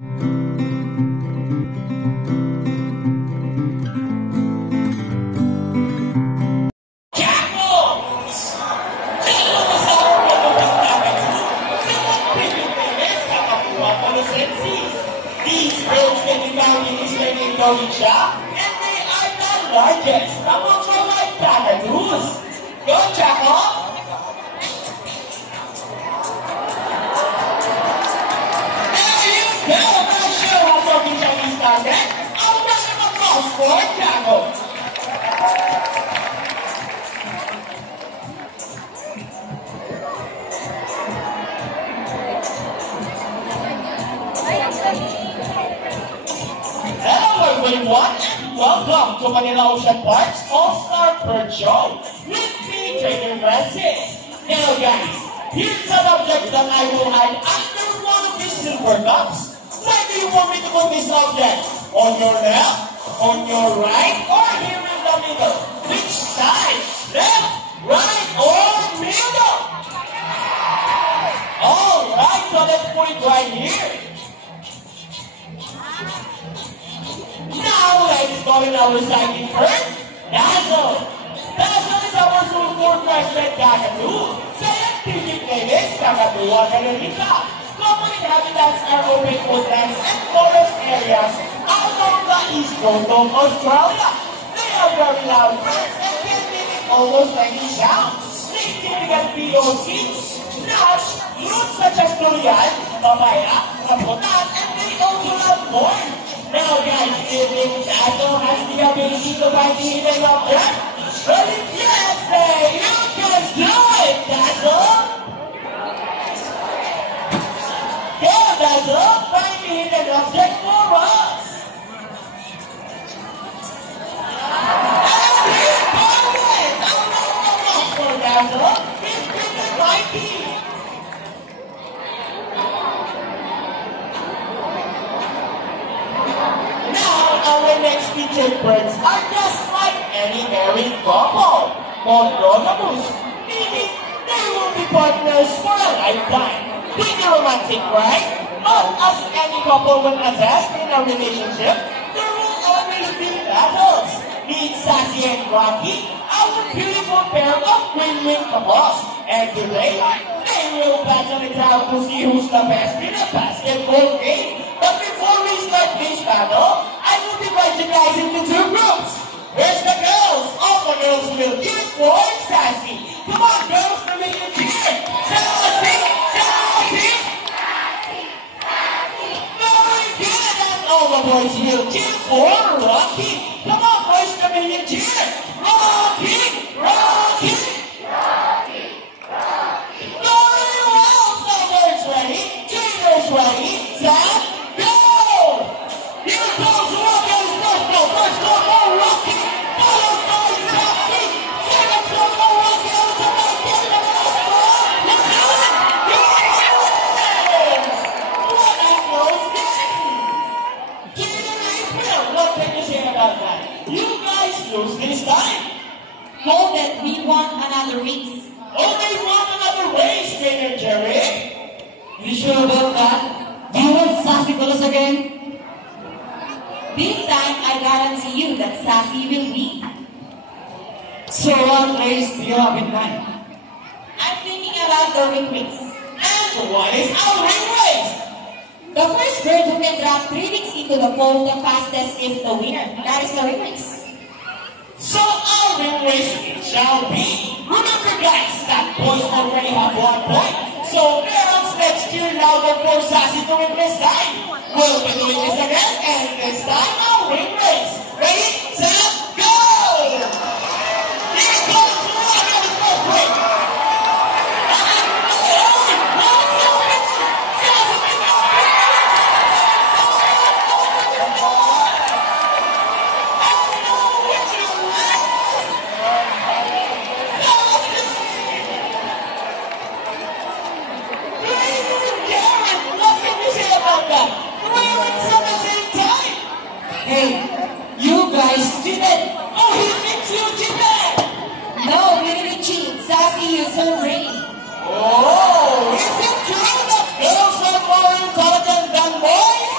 These birds can be found in Eastern Indonesia, and they are the largest among the white cockadoos. Go, Chaco! There you go! I'm not sure how talking Chinese started. I'll round of applause for Chaco. Hello everyone, and welcome to Manila Ocean Park's All-Star Bird Show with me, Trainer Francis. Now guys, here's an object that I will hide under one of these silver cups. Where do you want me to put this object? On your left, on your right, or here in the middle? Which side? Left, right, or middle? Alright, so let's put it right here. Now let's go with our second bird, Dazzle. Dazzle is our sulfur-crested cockatoo. Scientific name is Cockatoo Evangelista. Common habitats are open woodlands and forest areas along the east coast of Australia. They are very loud birds and can mimic almost any sound. They typically feed on seeds, nuts, fruits such as durian, papaya, rambutan, and they also love corn. Now guys, do you think Dazzle has the ability to find the hidden object? Well, if yes, then you can do it, Dazzle! Go, Dazzle! Find the hidden object for us! And we found it! Now, for Dazzle, it's been mighty! Our next featured birds are just like any married couple, monogamous, meaning they will be partners for a lifetime. Pretty romantic, right? But as any couple will attest in a relationship, there will always be battles. Meet Sassy and Rocky, our beautiful pair of twin-wing couples. And today, they will battle it out to see who's the best in a basketball game. But before we start this battle, I will divide you guys into two groups. Where's the girls? All the girls will cheer for Sassy. Come on, girls, let me cheer. Sassy! Sassy! Sassy! Sassy! Very good! And all the boys will cheer for Rocky. Come on, boys, let me cheer. Rocky! Rocky! Rocky! Rocky! Very well! So girls ready? Cheerleaders ready? Set! Here goes Rocky, first goal for Rocky, followed by Sassy, second goal for Rocky, automatic, let's do it! Yes! What a close game! Trainer April, what can you say about that? You guys lose this time. Hold it, we won another race. Oh, they won another race, Trainer Jerry. You sure about that? Do you want Sassy to lose again? This time, I guarantee you that Sassy will win. So what race do you have in mind? I'm thinking about the ring race. And what is our ring race? The first bird who can drop 3 rings into the pole the fastest is the winner. That is the ring race. So our ring race shall be. Remember guys, that boys already have 1 point. So girls, let's cheer louder for Sassy to win this time. We'll be doing this again, and this time our ring race. Ready, set, go! Here goes Rocco's first ring. Hey, you guys cheated! Oh, he thinks you cheated! No, we didn't cheat. Sassy used her ring. Oh, is it true that girls are more intelligent than boys?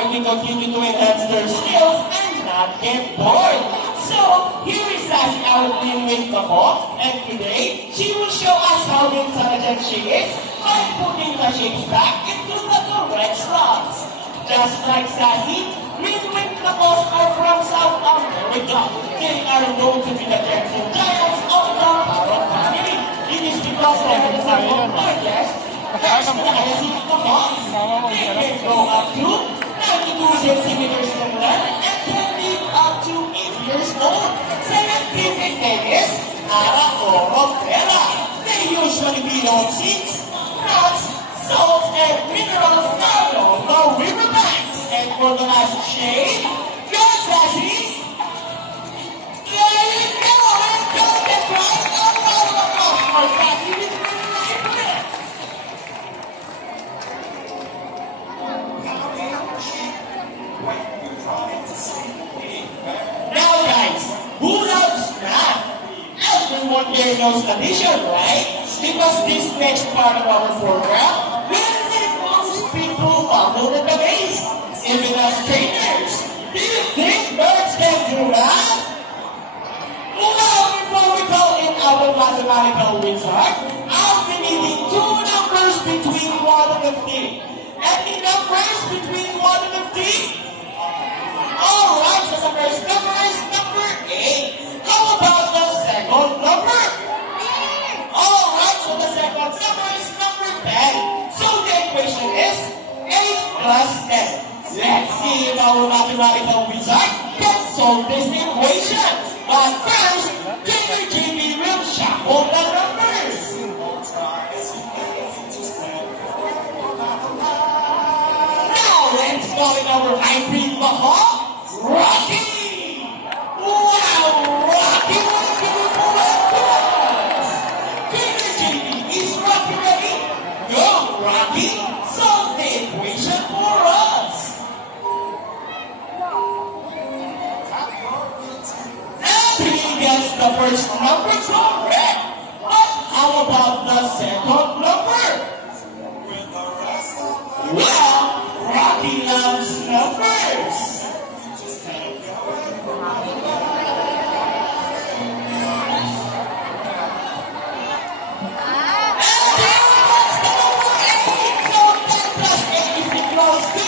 fighting continue to enhance their skills and not get bored. So, here is Sassy, our queen with the ball, and today, she will show us how intelligent she is by putting the shapes back into the correct slots. Just like Sassy, Green Knuckles are from South America. They are known to be the gentle giants of the Parrot family. It is because they are the largest, first classy knuckles. They can go up to 92 centimeters in length and can live up to 8 years old. Scientific name is Araorofera. They usually feed on seeds, nuts, salts, and minerals along the riverbanks. And for the last shade, go Sassy! There you go! And go get right up out of the for Sassy with Now guys, who loves math? Everyone here knows addition, right? Because this next part of our program will make most people bubble at the base. Even as trainers, do you think birds can do that? Well, before we go in our mathematical wizard, I'll be needing two numbers between 1 and 15. Any numbers between 1 and 15? Alright, so the first number is number 8. How about the second number? Alright, so the second number is number 10. So the equation is 8 plus 10. Let's see if our mathematical wizard can solve this equation. But first, Trainer JB will shuffle the numbers. Now let's go in our hybrid ball. Rocky! Wow, Rocky, what a beautiful us! Trainer JB, is Rocky ready? Go, Rocky! Solve the equation for us. Gets the first number correct. But how about the second number? Well, Rocky loves numbers. And there was the number 8. So 10 plus 8 is equals to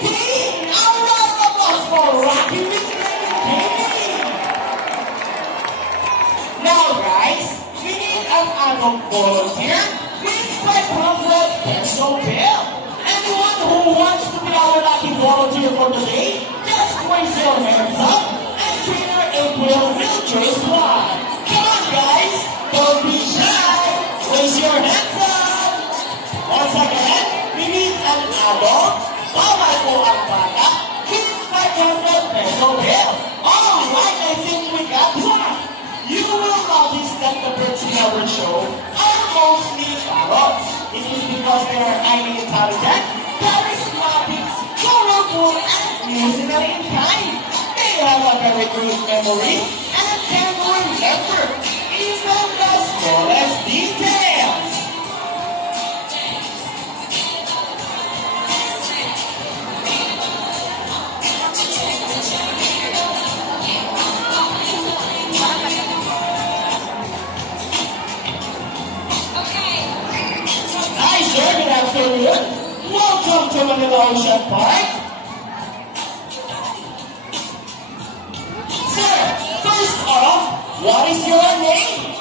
18. A round of applause for Rocky with Now guys, we need an adult volunteer with 500 peso bill. Anyone who wants to be our lucky volunteer for today, just raise your hands up and Trainer April will choose one. Come on guys, don't be shy. Raise your hands up. Once again, we need an adult, bawal po ang bata, with 500 peso bill. Alright, I think we got one. You will notice that the birds in our show are mostly parrots. It is because they are highly intelligent, charismatic, colorful, and musically inclined. They have a very good memory and can remember even the smallest details. Good afternoon. Welcome to Manila Ocean Park. Sir, first off, what is your name?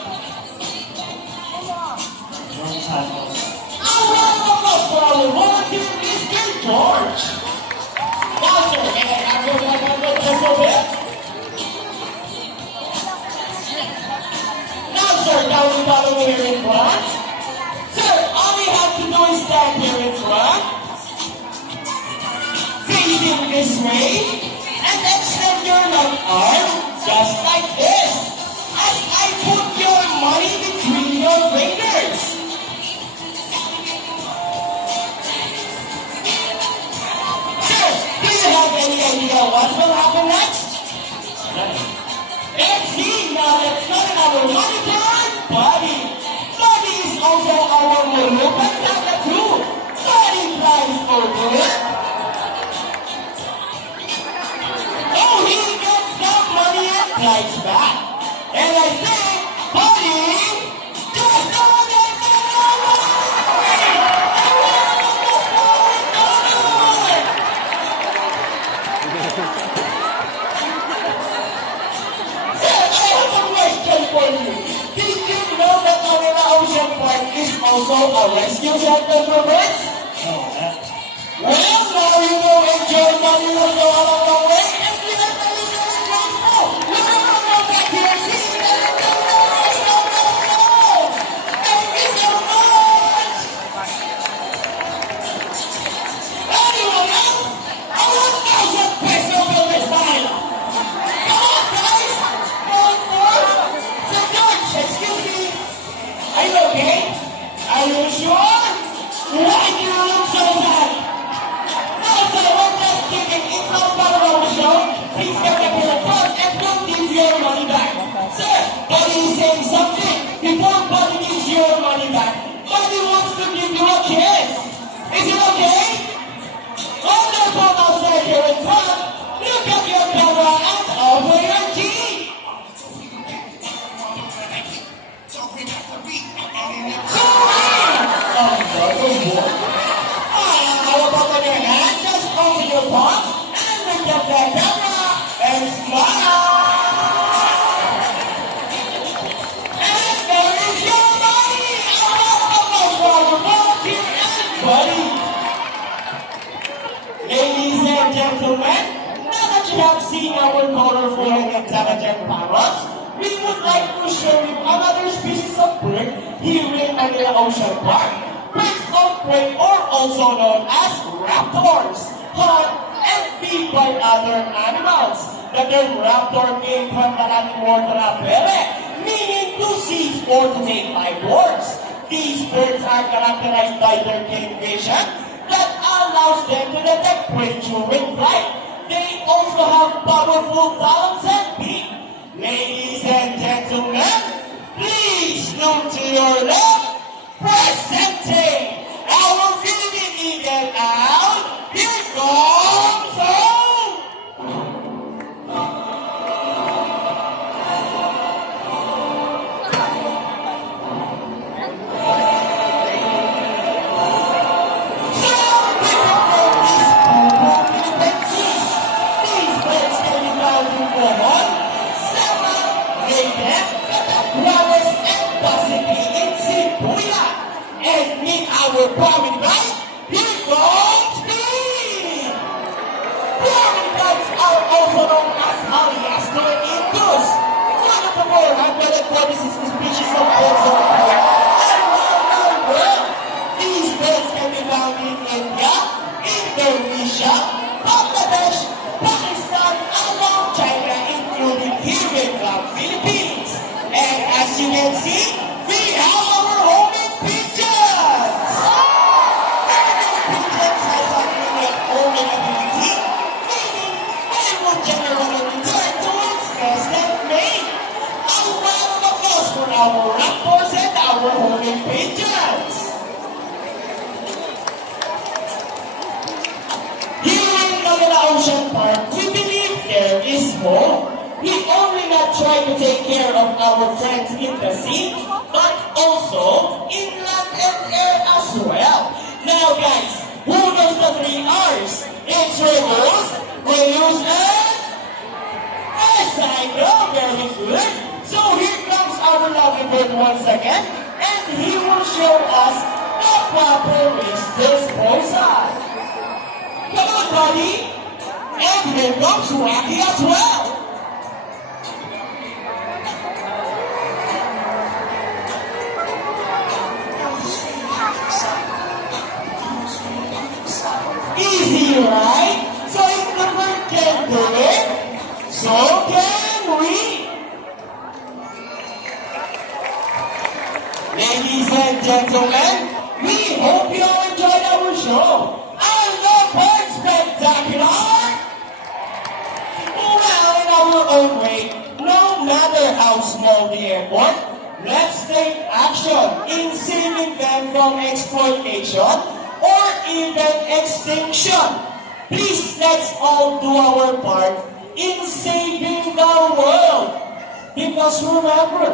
A round of applause for our volunteer, Mr. George. Now, sir, can I have your 500 peso bill? Now, sir, can we follow me here in front? Sir, all you have to do is stand here in front, facing this way, and extend your left arm, just like this, as I put your money between your fingers. Sir, do you have any idea what will happen next? Let's see, now let's go in our monitor, buddy. Also our Mulupan Tata too. Buddy flies for also a rescue center for birds? Well, now you will enjoy Manila so along the way, and we have Manila in grateful. We will not go back here, see you later. Thank you so much. Anyone else? I want 1,000 peso for this file. Come on, guys. One more. Sir George, excuse me. Are you okay? Are you sure? Why do you look so sad? No, sir, we're just kidding. It's not part of our show. Please get up here first and don't give your money back. Sir, Buddy is saying something. Before Buddy gives your money back, Buddy wants to give you a kiss. Is it okay? Wonderful, now sir, here in front. Look at your camera and over your cheek. How about on your hand? Just open your palm and look at the camera and smile. And there is your money. A round of applause for our volunteer and Buddy. Ladies and gentlemen, now that you have seen our colorful and intelligent parrots, we would like to show you another species of bird here in Manila Ocean Park. Birds of prey, or also known as raptors, hunt and feed by other animals. The term raptor came from the Latin word rapere, meaning to seize or to take by force. These birds are characterized by their keen vision that allows them to detect prey during flight. They also have powerful talons and beak. Ladies and gentlemen, please look to your left, presenting our Philippine Eagle out. Here comes home. Some people know these purple Philippines. These birds can be found in common, salmon, native, flowers, and possibly in Cebuya. And meet our bombing guys, here comes Steve! Bombing guys are also known as Haliaster indus, one of the 446 species of birds of prey around the world. These birds can be found in India, Indonesia, Bangladesh, Pakistan, along China, including here in the Philippines. And as you can see, we have our homing pigeons! Homing pigeons has a unique homing ability, meaning they will generally return to its nest and mate. A round of applause for our raptors and our homing pigeons! Here in Manila Ocean Park, we believe there is more. We only not try to take care of our friends in the sea, but also in land and air as well. Now guys, who knows the 3 R's? It's reduce, reuse, and recycle. Very good. So here comes our lovely bird once again, and he will show us the proper waste disposal. Come on, buddy. And here comes Rocky as well. Easy, right? So if the bird can do it, so can we. Ladies and gentlemen, we hope you all enjoyed our show. Are the birds spectacular? Well, in our own way, no matter how small the effort, let's take action in saving them from exploitation or even extinction. Please, let's all do our part in saving the world. Because remember,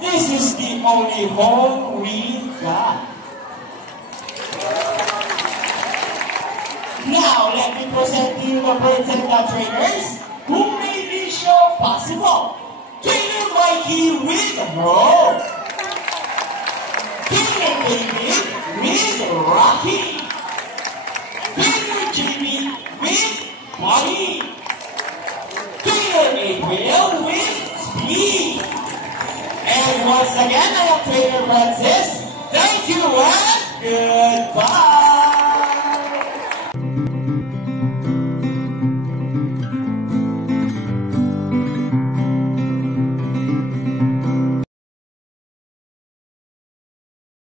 this is the only home we got. Now, let me present to you the birds and the trainers who made this show possible. Trainer Mikey with Trainer And I am Trainer Francis.